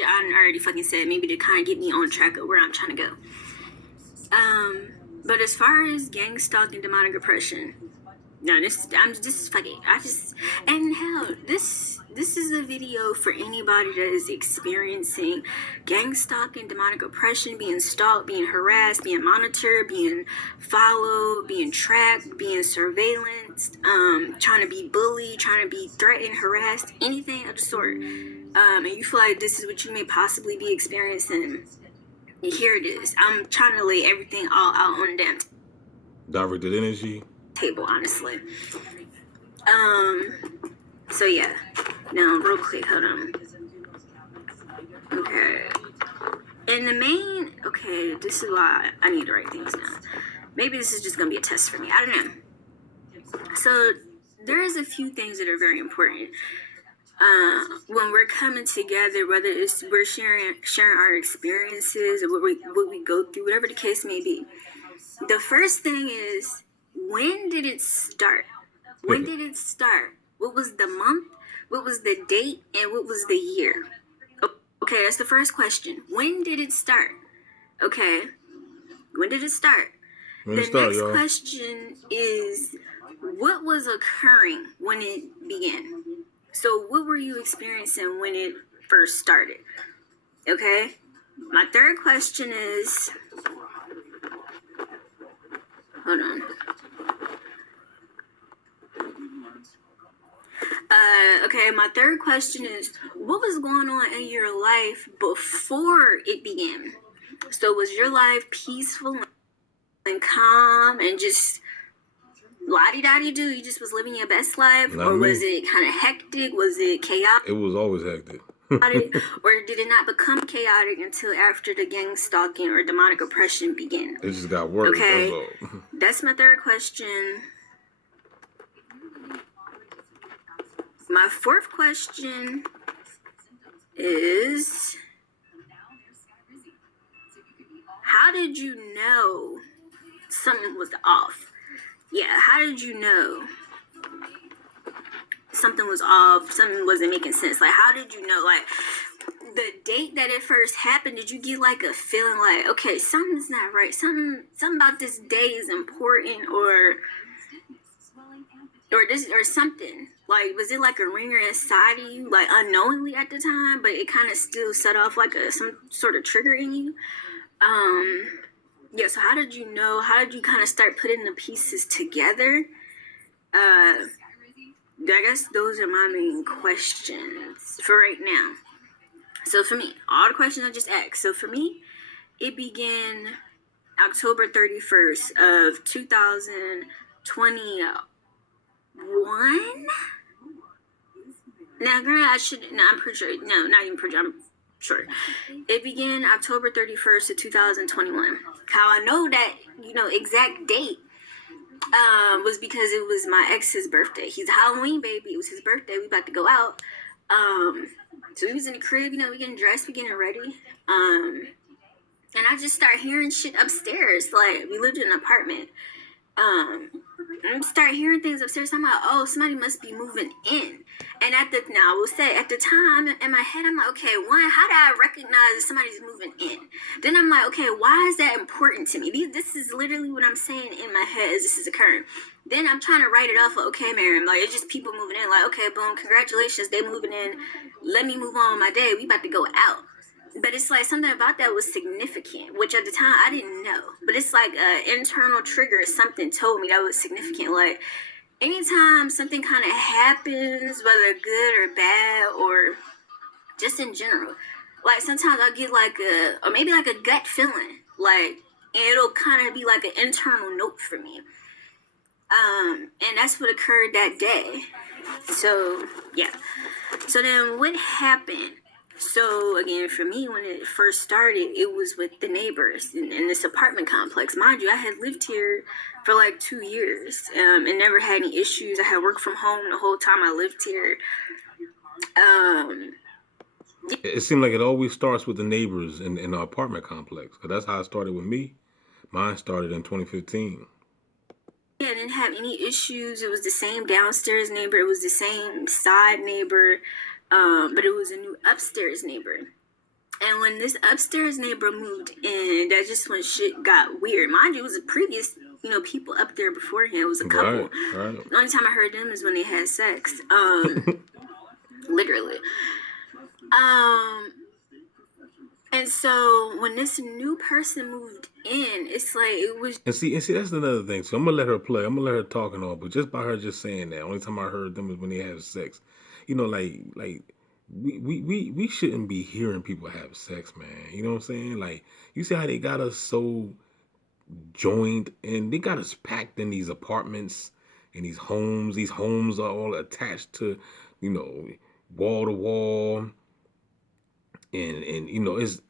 I already fucking said, maybe to kind of get me on track of where I'm trying to go. But as far as gang stalking, demonic oppression, no, and hell, this is a video for anybody that is experiencing gang stalking, demonic oppression, being stalked, being harassed, being monitored, being followed, being tracked, being surveillanced, trying to be bullied, trying to be threatened, harassed, anything of the sort. And you feel like this is what you may possibly be experiencing. Here it is. I'm trying to lay everything all out on the damn directed energy table, honestly. So yeah. Now, real quick, hold on. Okay. And the main, okay, this is why I need to write things down. Maybe this is just gonna be a test for me. I don't know. So there is a few things that are very important. When we're coming together, whether it's we're sharing our experiences or what we go through, whatever the case may be. The first thing is, when did it start? When did it start? What was the month? What was the date? And what was the year? Okay, that's the first question. When did it start? Okay, when did it start? The next question is, what was occurring when it began? So what were you experiencing when it first started? Okay, my third question is, hold on. Okay, my third question is, what was going on in your life before it began? So was your life peaceful and calm and just la-di-da-di-do? You just was living your best life? Or was it kind of hectic? Was it chaotic? It was always hectic. Or did it not become chaotic until after the gang stalking or demonic oppression began? It just got worse. Okay, that's my third question. My fourth question is, how did you know something was off? Yeah, how did you know something was off, something wasn't making sense? Like, how did you know? Like, the date that it first happened, did you get like a feeling like, okay, something's not right, something about this day is important, or something? Like, was it like a ringer inside of you, like unknowingly at the time, but it kind of still set off like some sort of trigger in you? Yeah, so how did you know? How did you kind of start putting the pieces together? I guess those are my main questions for right now. So for me, all the questions I just asked. So for me, it began October 31st of 2021. Now, granted, I'm pretty sure. No, not even pretty sure. I'm sure. It began October 31st of 2021. How I know that, exact date was because it was my ex's birthday. He's a Halloween baby. It was his birthday. We about to go out. So we was in the crib, we getting dressed, we getting ready. And I just start hearing shit upstairs. Like, we lived in an apartment. And I start hearing things upstairs. I'm like, oh, somebody must be moving in. And I will say, at the time, in my head, I'm like, okay, one, how do I recognize that somebody's moving in? Then I'm like, okay, why is that important to me? This is literally what I'm saying in my head as this is occurring. Then I'm trying to write it off, okay, Miriam, like, it's just people moving in. Like, okay, boom, congratulations, they moving in. Let me move on with my day. We about to go out. But it's like something about that was significant, which at the time I didn't know. But it's like an internal trigger. Something told me that was significant. Like, anytime something kind of happens, whether good or bad or just in general, like sometimes I'll get like or maybe like a gut feeling. Like, and it'll kind of be like an internal note for me. And that's what occurred that day. So, yeah. So then what happened? So, again, for me, when it first started, it was with the neighbors in this apartment complex. Mind you, I had lived here for like 2 years and never had any issues. I had worked from home the whole time I lived here. It seemed like it always starts with the neighbors in the apartment complex. Because that's how it started with me. Mine started in 2015. Yeah, I didn't have any issues. It was the same downstairs neighbor. It was the same side neighbor. But it was a new upstairs neighbor. And when this upstairs neighbor moved in, that just when shit got weird. Mind you, it was a previous, people up there beforehand. It was a couple. Right. The only time I heard them is when they had sex. Literally. And so when this new person moved in, it's like it was. And see, that's another thing. So I'm gonna let her play. I'm gonna let her talk and all. But just by her just saying that, only time I heard them is when they have sex. We shouldn't be hearing people have sex, man. You know what I'm saying? Like, you see how they got us so joined, and they got us packed in these apartments and these homes. These homes are all attached to, wall to wall. And it's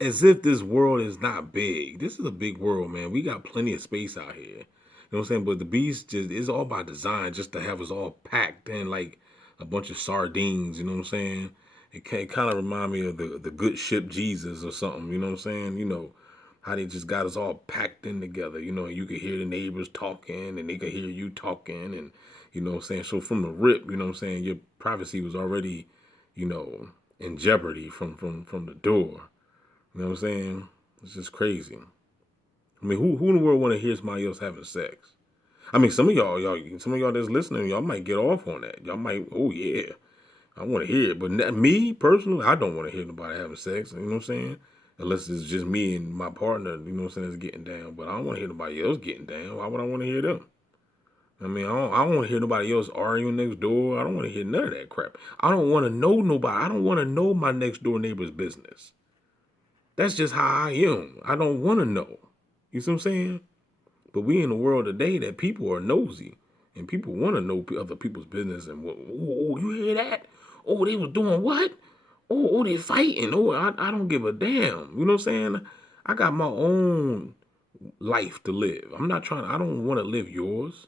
as if this world is not big. This is a big world, man. We got plenty of space out here. You know what I'm saying? But the beast just is all by design, just to have us all packed in like a bunch of sardines. You know what I'm saying? It kind of remind me of the good ship Jesus or something. You know what I'm saying? How they just got us all packed in together. You could hear the neighbors talking, and they could hear you talking, and you know what I'm saying. So from the rip, you know what I'm saying, your privacy was already, in jeopardy from the door. You know what I'm saying? It's just crazy. I mean, who in the world want to hear somebody else having sex? I mean, some of y'all that's listening, y'all might get off on that. Y'all might, oh yeah, I want to hear it. But me personally, I don't want to hear nobody having sex. You know what I'm saying? Unless it's just me and my partner, you know what I'm saying, that's getting down. But I don't want to hear nobody else getting down. Why would I want to hear them? I mean, I don't want to hear nobody else arguing next door. I don't want to hear none of that crap. I don't want to know nobody. I don't want to know my next door neighbor's business. That's just how I am. I don't want to know. You see what I'm saying? But we in a world today that people are nosy. And people want to know other people's business. And, oh, you hear that? Oh, they was doing what? Oh, they fighting. Oh, I don't give a damn. You know what I'm saying? I got my own life to live. I don't want to live yours.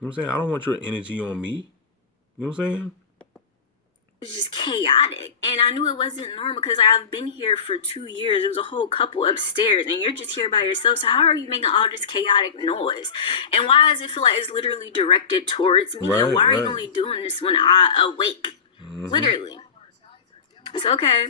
You know what I'm saying? I don't want your energy on me. You know what I'm saying? It was just chaotic. And I knew it wasn't normal because I've been here for 2 years. There was a whole couple upstairs, and you're just here by yourself. So how are you making all this chaotic noise? And why does it feel like it's literally directed towards me? Right, and why are you right. only doing this when I awake? Literally. It's okay.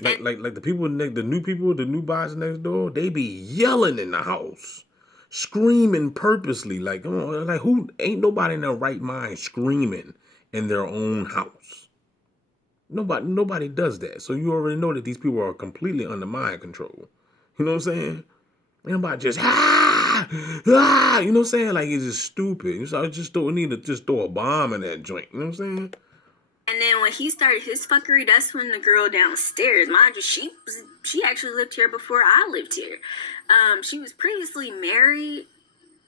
Like the people, the new people, the new buyers next door, they be yelling in the house, screaming purposely. Like, who ain't nobody in their right mind screaming in their own house? Nobody does that. So you already know that these people are completely under mind control. You know what I'm saying? Anybody just you know what I'm saying? Like, it's just stupid. So I just don't need to just throw a bomb in that joint. You know what I'm saying? And then when he started his fuckery, that's when the girl downstairs, mind you, she actually lived here before I lived here. She was previously married.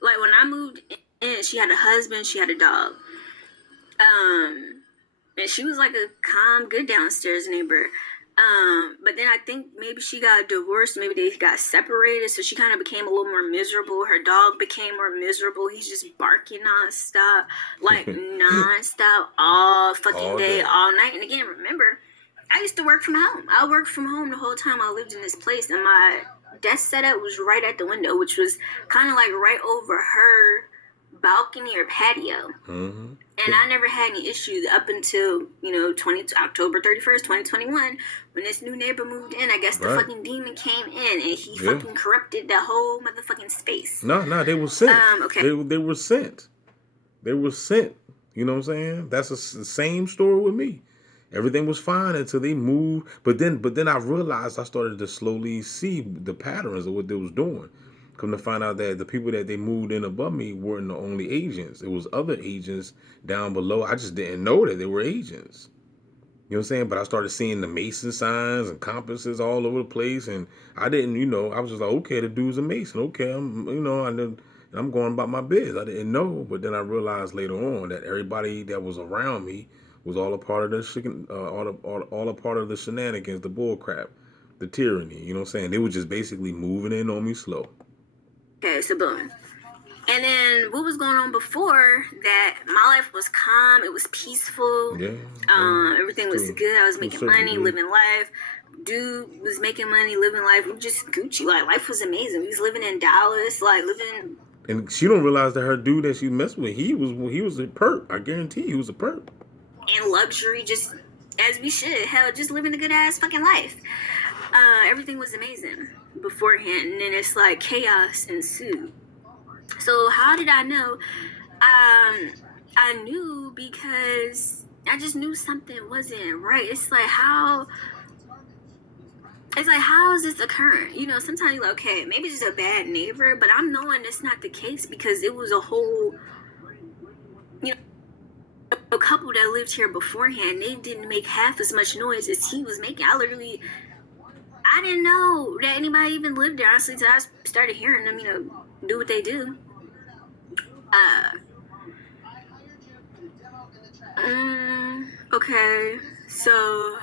Like when I moved in, she had a husband, she had a dog. And she was like a calm, good downstairs neighbor. But then I think maybe she got divorced, maybe they got separated, so she kind of became a little more miserable. Her dog became more miserable. He's just barking nonstop, like nonstop, all fucking day, all night. And again, remember, I used to work from home. I worked from home the whole time I lived in this place, and my desk setup was right at the window, which was kind of like right over her balcony or patio. Mm-hmm. And I never had any issues up until, October 31st, 2021, when this new neighbor moved in. I guess the fucking demon came in and he fucking corrupted the whole motherfucking space. No, they were sent. Okay. They were sent. They were sent. You know what I'm saying? That's the same story with me. Everything was fine until they moved. But then I realized I started to slowly see the patterns of what they was doing. Come to find out that the people that they moved in above me weren't the only agents. It was other agents down below. I just didn't know that they were agents. You know what I'm saying? But I started seeing the Mason signs and compasses all over the place. And I didn't, I was just like, okay, the dude's a Mason. Okay, I'm going about my biz. I didn't know. But then I realized later on that everybody that was around me was all a part of the all a part of the shenanigans, the bull crap, the tyranny. You know what I'm saying? They were just basically moving in on me slow. Okay, so boom. And then what was going on before that, my life was calm, it was peaceful. Everything was good. I was making money, living life. Dude was making money, living life. We just Gucci. Like, life was amazing. We was living in Dallas, like living. And she don't realize that her dude that she messed with, he was a perp. I guarantee he was a perp. And luxury, just as we should. Hell, just living a good ass fucking life. Everything was amazing beforehand, and then it's like chaos ensued. So how did I know? I knew because I just knew something wasn't right. It's like how is this occurring? You know, sometimes you're like, okay, maybe it's just a bad neighbor, but I'm knowing that's not the case because it was a whole, you know, a couple that lived here beforehand. They didn't make half as much noise as he was making. I didn't know that anybody even lived there, honestly, until I started hearing them, you know, do what they do. Okay, so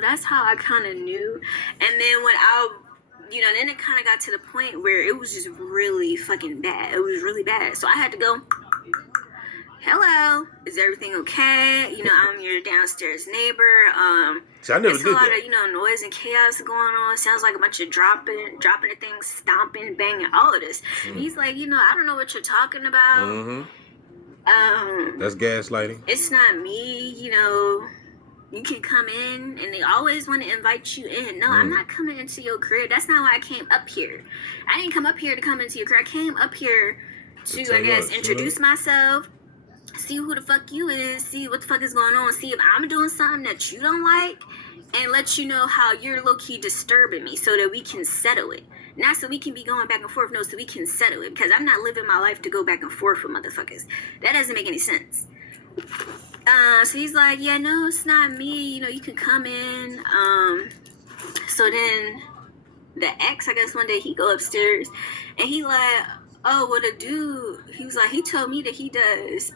that's how I kind of knew. And then then it kind of got to the point where it was just really fucking bad. It was really bad. So I had to go, hello, is everything okay? You know, I'm your downstairs neighbor. See, I never It's a did lot that. of, you know, noise and chaos going on. Sounds like a bunch of dropping of things, stomping, banging, all of this. He's like, you know, I don't know what you're talking about. That's gaslighting. It's not me, you know. You can come in, and they always want to invite you in. No, I'm not coming into your crib. That's not why I came up here. I didn't come up here to come into your crib. I came up here to, I guess, introduce myself, see who the fuck you is, see what the fuck is going on, see if I'm doing something that you don't like, and let you know how you're low-key disturbing me so that we can settle it. Not so we can be going back and forth, no, so we can settle it, because I'm not living my life to go back and forth with motherfuckers. That doesn't make any sense. So he's like, yeah, no, it's not me, you know, you can come in. So then the ex, I guess one day he go upstairs and he like, oh, well, the dude, he was like, he told me that he does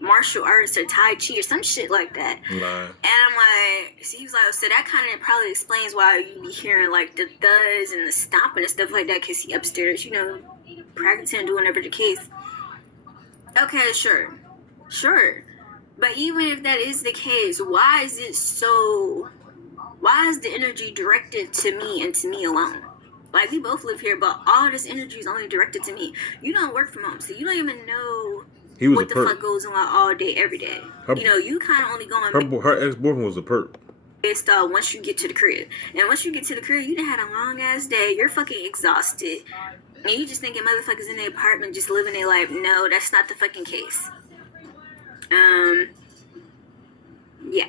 martial arts or Tai Chi or some shit like that. Right. And I'm like, so he was like, so that kind of probably explains why you be hearing like the thuds and the stomping and stuff like that, because he upstairs, you know, practicing, doing whatever the case. Okay, sure. But even if that is the case, why is the energy directed to me and to me alone? Like, we both live here, but all this energy is only directed to me. You don't work from home, so you don't even know what the fuck goes on all day, every day. You know, you kind of only going... Her ex-boyfriend was a perp. Based on once you get to the crib. And once you get to the crib, you done had a long-ass day. You're fucking exhausted. And you just thinking motherfuckers in their apartment just living their life. No, that's not the fucking case. Yeah.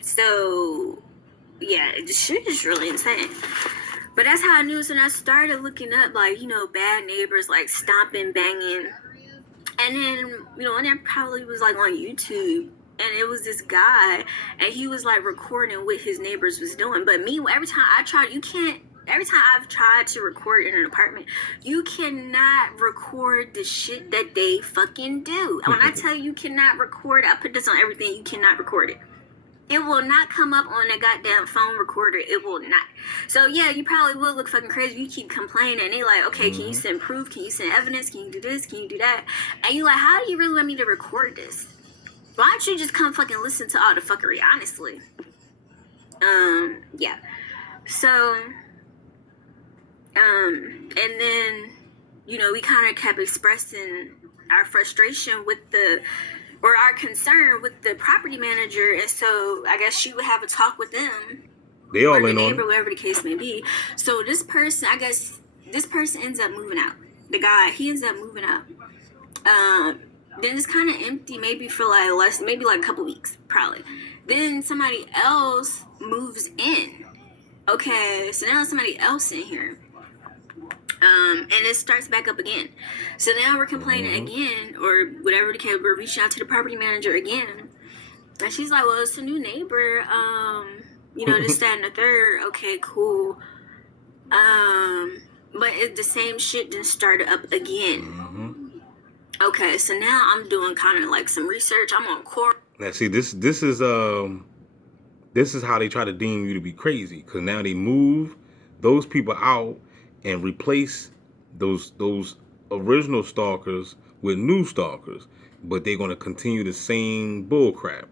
So, yeah, this shit is really insane. But that's how I knew. So I started looking up, like, you know, bad neighbors, like, stomping, banging. And then, you know, and that probably was, like, on YouTube. And it was this guy, and he was, like, recording what his neighbors was doing. But me, every time I've tried to record in an apartment, you cannot record the shit that they fucking do. And when I tell you cannot record, I put this on everything, you cannot record it. It will not come up on a goddamn phone recorder. It will not. So, yeah, you probably will look fucking crazy. You keep complaining. And they like, okay, can you send proof? Can you send evidence? Can you do this? Can you do that? And you like, how do you really want me to record this? Why don't you just come fucking listen to all the fuckery, honestly? Yeah. So, and then, you know, we kind of kept expressing our frustration with our concern with the property manager, and so I guess she would have a talk with them. They all or in the on neighbor, it. whatever the case may be. So this person ends up moving out. The guy, he ends up moving out. Then it's kind of empty, maybe for like maybe like a couple weeks, probably. Then somebody else moves in. Okay, so now somebody else in here. And it starts back up again. So now we're complaining again, or whatever the case. We're reaching out to the property manager again, and she's like, "Well, it's a new neighbor. You know, this, that, and the third. Okay, cool. But the same shit didn't start up again. Okay, so now I'm doing kind of like some research. I'm on court. Now, see, this is how they try to deem you to be crazy, because now they move those people out and replace those original stalkers with new stalkers, but they're going to continue the same bull crap,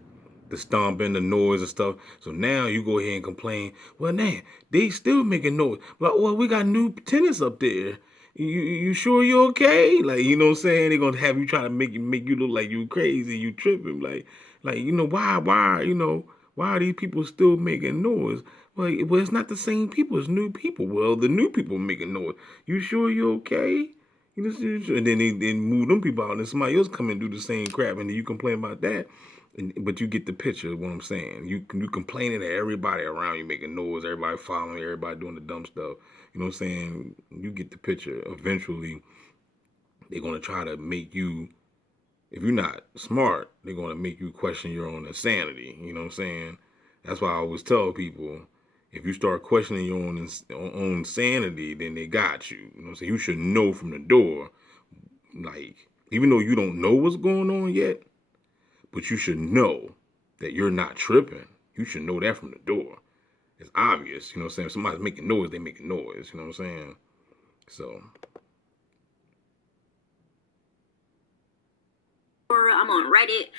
the stomping, the noise and stuff. So now you go ahead and complain, well, man, they still making noise. Like, well, we got new tenants up there. You sure you're okay? Like, you know what I'm saying? They're gonna have you try to make you look like you crazy, you tripping. Like, you know, why, you know, Why are these people still making noise? Well, it's not the same people. It's new people. Well, the new people making noise. You sure you're okay? And then they move them people out, and then somebody else come and do the same crap, and then you complain about that. But you get the picture of what I'm saying. You complaining at everybody around you making noise, everybody following, everybody doing the dumb stuff. You know what I'm saying? You get the picture. Eventually, they're gonna try to make you. If you're not smart, they're gonna make you question your own insanity. You know what I'm saying? That's why I always tell people, if you start questioning your own sanity, then they got you. You know what I'm saying? You should know from the door, like, even though you don't know what's going on yet, but you should know that you're not tripping. You should know that from the door. It's obvious, you know what I'm saying? If somebody's making noise, they making noise, you know what I'm saying? So. I'm on Reddit.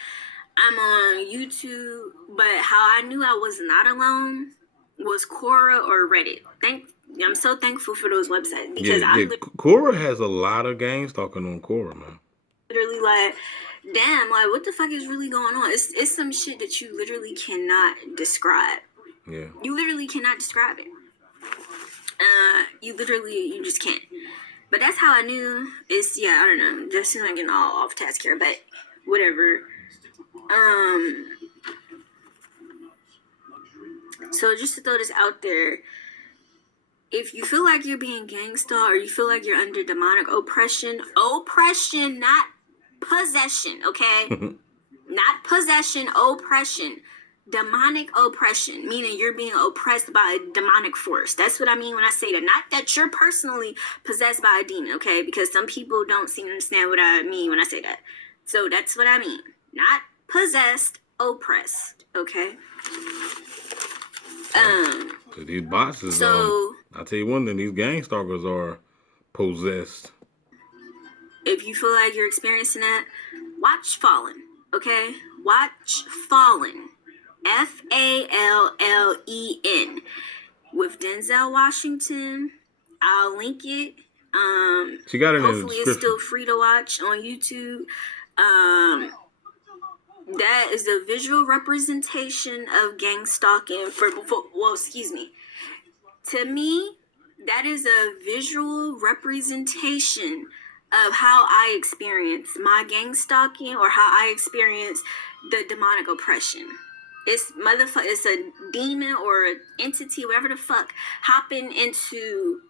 I'm on YouTube. But how I knew I was not alone was Quora or Reddit. I'm so thankful for those websites because Quora has a lot of gang stalking on Quora, man. Literally like, damn, like what the fuck is really going on? It's some shit that you literally cannot describe. Yeah. You literally cannot describe it. You just can't. But that's how I knew. I don't know. Just seems like getting all off task here, but whatever. So just to throw this out there, if you feel like you're being gangstar or you feel like you're under demonic oppression, not possession, okay? Not possession, oppression. Demonic oppression, meaning you're being oppressed by a demonic force. That's what I mean when I say that. Not that you're personally possessed by a demon, okay? Because some people don't seem to understand what I mean when I say that. So that's what I mean. Not possessed, oppressed, okay? These bosses, I'll tell you one thing, these gang stalkers are possessed. If you feel like you're experiencing that, watch Fallen, okay? Watch Fallen. Fallen with Denzel Washington. I'll link it. She got it hopefully in the description. It's still free to watch on YouTube. That is a visual representation of gang stalking to me, that is a visual representation of how I experience my gang stalking or how I experience the demonic oppression. It's a demon or an entity, whatever the fuck, hopping into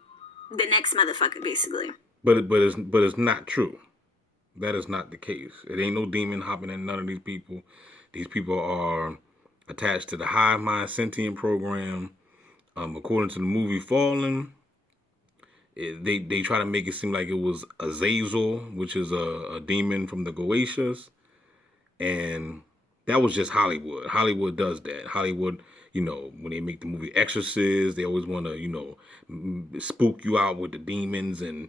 the next motherfucker, basically. But it's not true. That is not the case. It ain't no demon hopping in none of these people. These people are attached to the hive mind sentient program. According to the movie Fallen, they try to make it seem like it was Azazel, which is a demon from the Goetias, and that was just Hollywood. Hollywood does that. Hollywood, when they make the movie Exorcist, they always want to, spook you out with the demons and,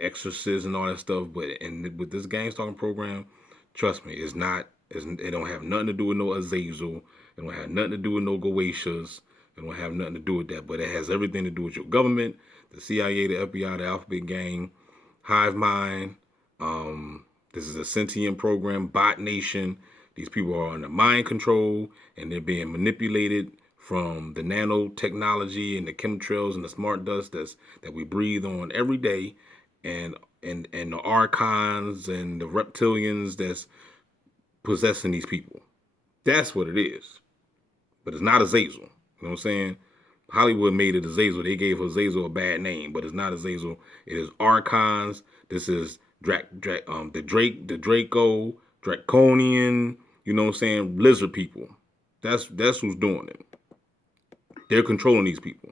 exorcists and all that stuff. But with this gang stalking program, trust me, it don't have nothing to do with no Azazel. It don't have nothing to do with no Goetias. It don't have nothing to do with that. But it has everything to do with your government, the CIA, the FBI, the Alphabet Gang, Hive Mind. This is a sentient program, Bot Nation. These people are under mind control, and they're being manipulated from the nanotechnology and the chemtrails and the smart dust that we breathe on every day, and the archons and the reptilians that's possessing these people. That's what it is. But it's not Azazel. You know what I'm saying? Hollywood made it Azazel. They gave Azazel a bad name, but it's not Azazel. It is archons. This is the Draco, Draconian, lizard people. That's who's doing it. They're controlling these people.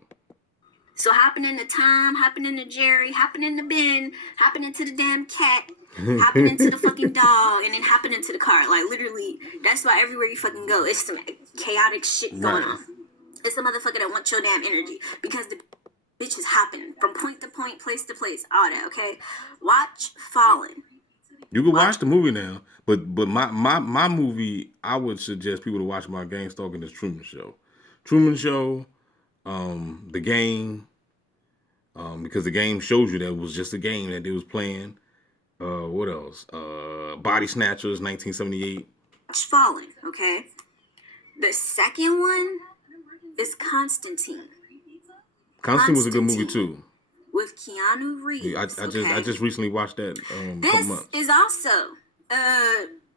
So happening to Tom, happening to Jerry, happening to Ben, happening to the damn cat, happening to the fucking dog, and then happening to the car. Like literally, that's why everywhere you fucking go, it's some chaotic shit going on. It's the motherfucker that wants your damn energy because the bitch is hopping from point to point, place to place, all that. Okay, watch Fallen. You can watch the movie now, but my movie, I would suggest people to watch my gang stalking this Truman Show. Truman Show, the game, because the game shows you that it was just a game that they was playing. What else? Body Snatchers, 1978. Watch Fallen, okay? The second one is Constantine. Constantine was a good movie too. With Keanu Reeves. Yeah, I just recently watched that. This is also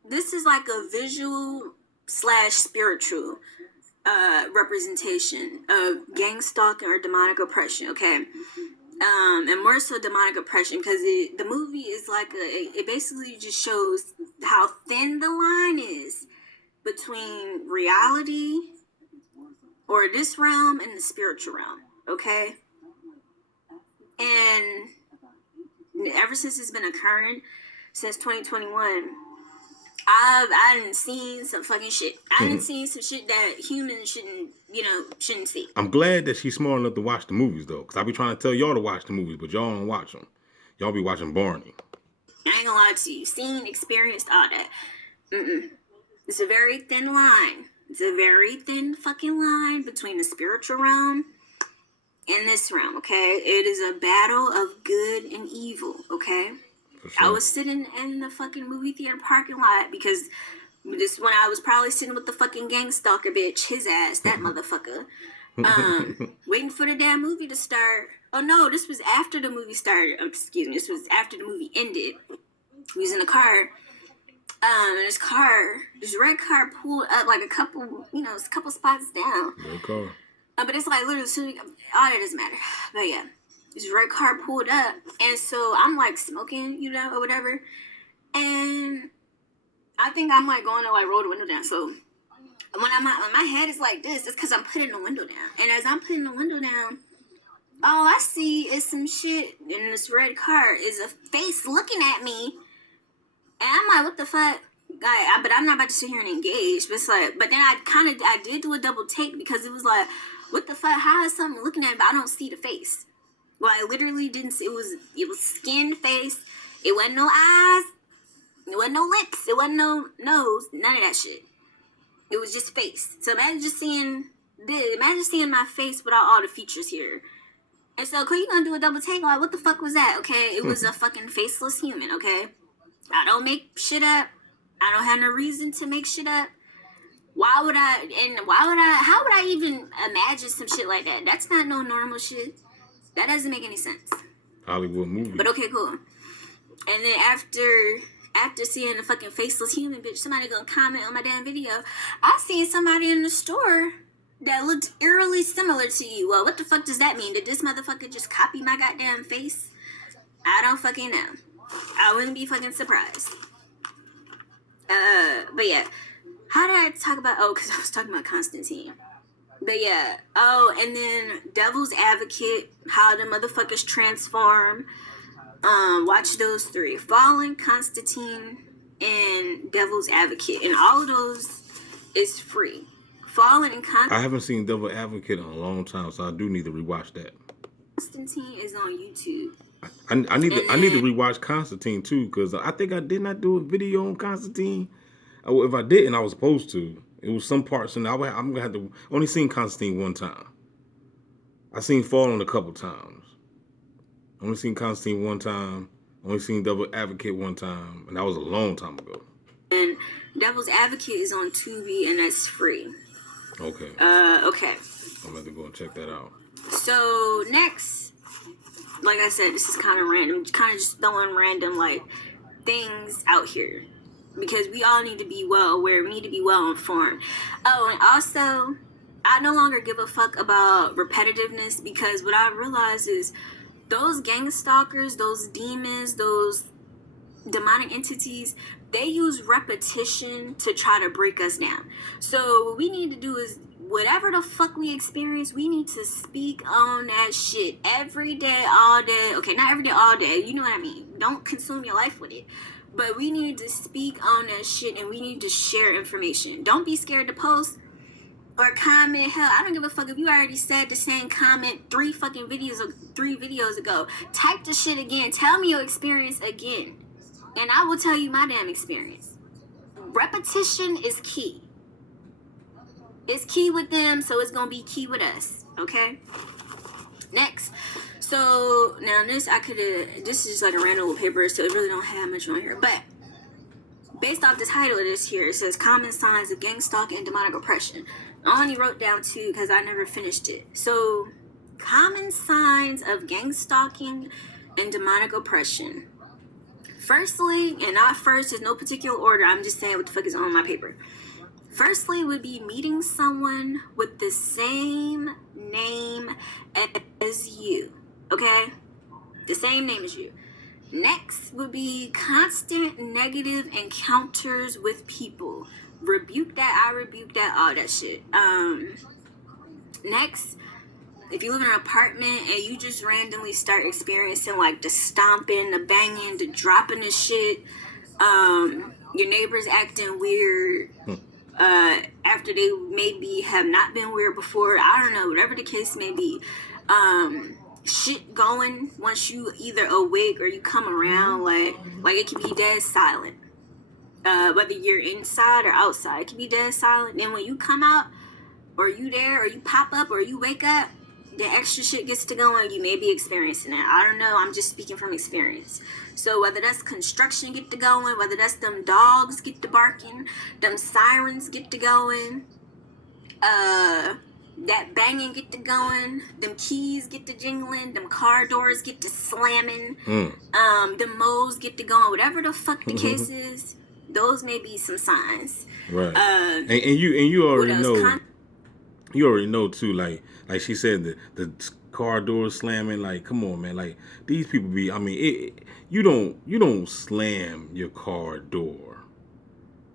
this is like a visual / spiritual representation of gang stalking or demonic oppression. Okay. And more so demonic oppression, because the movie is like it basically just shows how thin the line is between reality or this realm and the spiritual realm. Okay. And ever since it's been occurring, since 2021, I done seen some fucking shit. I done seen some shit that humans shouldn't see. I'm glad that she's smart enough to watch the movies though, because I be trying to tell y'all to watch the movies, but y'all don't watch them. Y'all be watching Barney. I ain't gonna lie to you. Seen, experienced, all that. It's a very thin line. It's a very thin fucking line between the spiritual realm and this realm, okay? It is a battle of good and evil, okay? Sure. I was sitting in the fucking movie theater parking lot because this when I was probably sitting with the fucking gang stalker bitch, his ass, that motherfucker, waiting for the damn movie to start. Oh no, this was after the movie started. Excuse me, this was after the movie ended. We was in the car. And this red car pulled up like a couple spots down. Red car. But it's like literally, all that doesn't matter. But yeah, this red car pulled up, and so I'm like smoking, or whatever, and I think I'm like going to like roll the window down. So when my head is like this, it's because I'm putting the window down, and as I'm putting the window down, all I see is some shit in this red car is a face looking at me, and I'm like, what the fuck? But I'm not about to sit here and engage. But it's like, but then I did do a double take because it was like, what the fuck? How is something looking at me? But I don't see the face. Well, I literally didn't see. It was skinned face. It wasn't no eyes. It wasn't no lips. It wasn't no nose. None of that shit. It was just face. So imagine seeing my face without all the features here. And so, you gonna do a double take? Like, what the fuck was that? Okay, it was a fucking faceless human. Okay, I don't make shit up. I don't have no reason to make shit up. How would I even imagine some shit like that? That's not no normal shit. That doesn't make any sense. Hollywood movie. But okay, cool. And then after seeing the fucking faceless human bitch, somebody gonna comment on my damn video. I seen somebody in the store that looked eerily similar to you. Well, what the fuck does that mean? Did this motherfucker just copy my goddamn face? I don't fucking know. I wouldn't be fucking surprised. But yeah. How did I talk about... Oh, because I was talking about Constantine. But yeah. Oh, and then Devil's Advocate. How the motherfuckers transform. Watch those three. Fallen, Constantine, and Devil's Advocate. And all of those is free. Fallen and Constantine... I haven't seen Devil's Advocate in a long time, so I do need to rewatch that. Constantine is on YouTube. I need to rewatch Constantine too, because I think I did not do a video on Constantine. If I didn't, I was supposed to. It was some parts, and I'm gonna have to. Only seen Constantine one time. I seen Fallen a couple times. Only seen Constantine one time. Only seen Devil's Advocate one time, and that was a long time ago. And Devil's Advocate is on Tubi, and that's free. Okay. Okay. I'm gonna have to go and check that out. So next, like I said, this is kind of random. Kind of just throwing random like things out here. Because we all need to be well aware. We need to be well informed. Oh, and also, I no longer give a fuck about repetitiveness, because what I realize is those gang stalkers, those demons, those demonic entities, they use repetition to try to break us down. So what we need to do is, whatever the fuck we experience, we need to speak on that shit every day, all day. Okay, not every day, all day. You know what I mean. Don't consume your life with it. But we need to speak on that shit, and we need to share information. Don't be scared to post or comment. Hell, I don't give a fuck if you already said the same comment three videos ago. Type the shit again. Tell me your experience again, and I will tell you my damn experience. Repetition is key. It's key with them, so it's gonna be key with us. Okay. Next. So now this is just like a random little paper, so it really don't have much on here. But based off the title of this here, it says Common Signs of Gang Stalking and Demonic Oppression. I only wrote down 2 because I never finished it. So, common signs of gang stalking and demonic oppression. Firstly, and not first, there's no particular order, I'm just saying what the fuck is on my paper. Firstly would be meeting someone with the same name as you, okay? The same name as you. Next would be constant negative encounters with people. Rebuke that, I rebuke that, all that shit. Next, if you live in an apartment and you just randomly start experiencing like the stomping, the banging, the dropping of shit, your neighbors acting weird, after they maybe have not been weird before, I don't know, whatever the case may be, shit going once you either awake or you come around, like it can be dead silent, whether you're inside or outside, it can be dead silent. Then when you come out, or you there, or you pop up, or you wake up, the extra shit gets to going, you may be experiencing it. I don't know, I'm just speaking from experience. So whether that's construction get to going, whether that's them dogs get to barking, them sirens get to going, that banging get to going, them keys get to jingling, them car doors get to slamming, them moles get to going, whatever the fuck the case is, those may be some signs. Right. And you already know. You already know too, like she said, the car door slamming. Like, come on, man. Like, these people be. I mean, you don't slam your car door.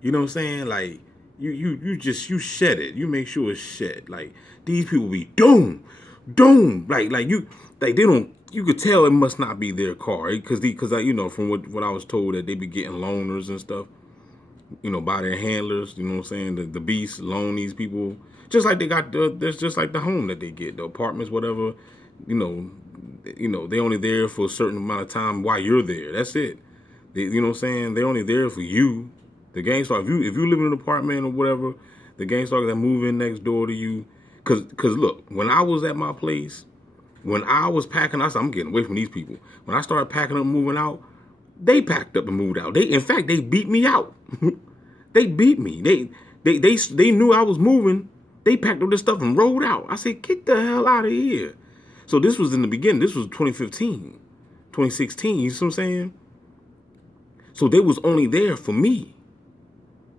You know what I'm saying? Like, you just shed it. You make sure it's shed. Like, these people be doom. Like they don't. You could tell it must not be their car because you know, from what I was told, that they be getting loaners and stuff. You know, by their handlers. You know what I'm saying? The beasts loan these people. Just like they got there's just like the home that they get, the apartments, whatever, you know, they only there for a certain amount of time while you're there. That's it. You know what I'm saying? They're only there for you. The gang stalker, if you live in an apartment or whatever, the gang stalkers that move in next door to you. Cause look, when I was at my place, when I was packing, I said, I'm getting away from these people. When I started packing up and moving out, they packed up and moved out. In fact, they beat me out. They beat me. They knew I was moving. They packed up this stuff and rolled out. I said, get the hell out of here. So this was in the beginning. This was 2015, 2016. You see what I'm saying? So they was only there for me.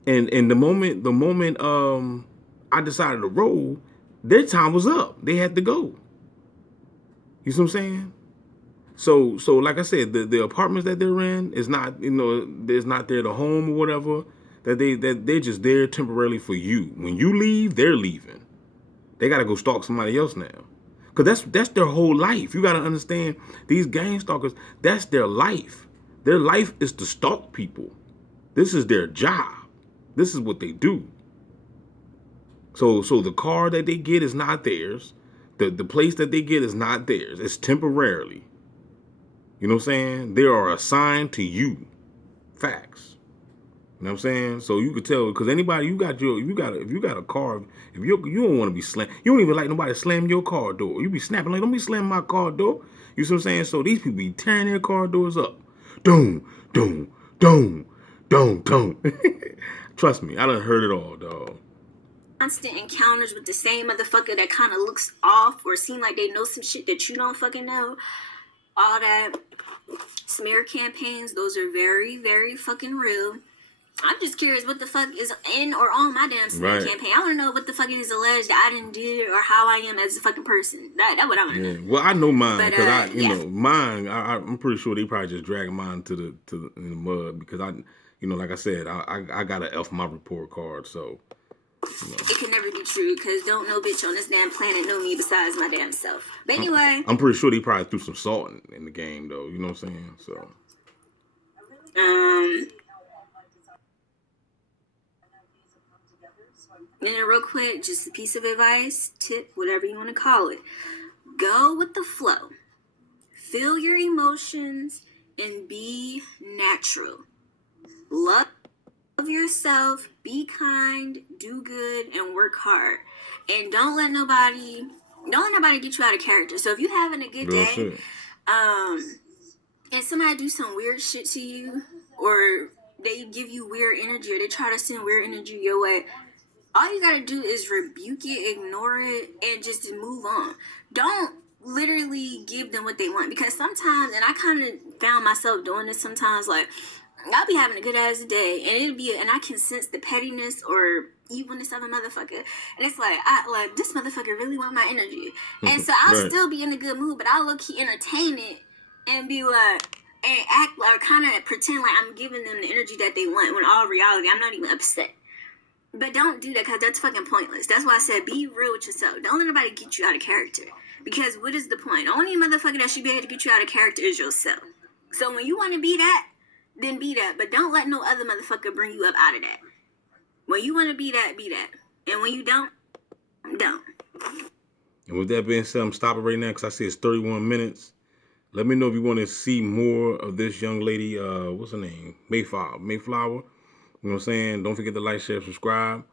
And the moment I decided to roll, their time was up. They had to go. You see what I'm saying? So like I said, the apartments that they're in is not, you know, there's not there the home or whatever. That they're just there temporarily for you. When you leave, they're leaving. They gotta go stalk somebody else now, cause that's their whole life. You gotta understand, these gang stalkers, that's their life. Their life is to stalk people. This is their job. This is what they do. So the car that they get is not theirs. The place that they get is not theirs. It's temporarily. You know what I'm saying? They are assigned to you. Facts. You know what I'm saying? So you could tell, because anybody, if you got a car, if you don't want to be slammed, you don't even like nobody slam your car door. You be snapping like, don't be slamming my car door. You see what I'm saying? So these people be tearing their car doors up. Don't. Trust me, I done heard it all, dog. Constant encounters with the same motherfucker that kind of looks off or seem like they know some shit that you don't fucking know. All that. Smear campaigns, those are very, very fucking real. I'm just curious what the fuck is in or on my damn smear campaign. I want to know what the fuck it is alleged that I didn't do or how I am as a fucking person. That's what I want to know. Well, I know mine because you know, mine. I'm pretty sure they probably just dragging mine in the mud because you know, like I said, I got an F my report card, so. You know. It can never be true because don't no bitch on this damn planet know me besides my damn self. But anyway, I'm pretty sure they probably threw some salt in the game though. You know what I'm saying? So. And then real quick, just a piece of advice, tip, whatever you want to call it. Go with the flow. Feel your emotions and be natural. Love yourself, be kind, do good, and work hard. And don't let nobody get you out of character. So if you're having a good day, and somebody do some weird shit to you, or they give you weird energy or they try to send weird energy your way, all you gotta do is rebuke it, ignore it, and just move on. Don't literally give them what they want, because sometimes, and I kind of found myself doing this sometimes, like, I'll be having a good ass day, and I can sense the pettiness or evilness of a motherfucker, and it's like, this motherfucker really want my energy, and so I'll still be in a good mood, but I'll low key entertain it and be like, and act like, kind of pretend like I'm giving them the energy that they want, when all reality I'm not even upset. But don't do that, because that's fucking pointless. That's why I said be real with yourself. Don't let nobody get you out of character. Because what is the point? The only motherfucker that should be able to get you out of character is yourself. So when you want to be that, then be that. But don't let no other motherfucker bring you up out of that. When you want to be that, be that. And when you don't, don't. And with that being said, I'm stopping right now because I see it's 31 minutes. Let me know if you want to see more of this young lady. What's her name? Mayflower. You know what I'm saying? Don't forget to like, share, subscribe.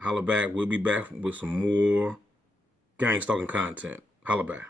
Holla back. We'll be back with some more gang stalking content. Holla back.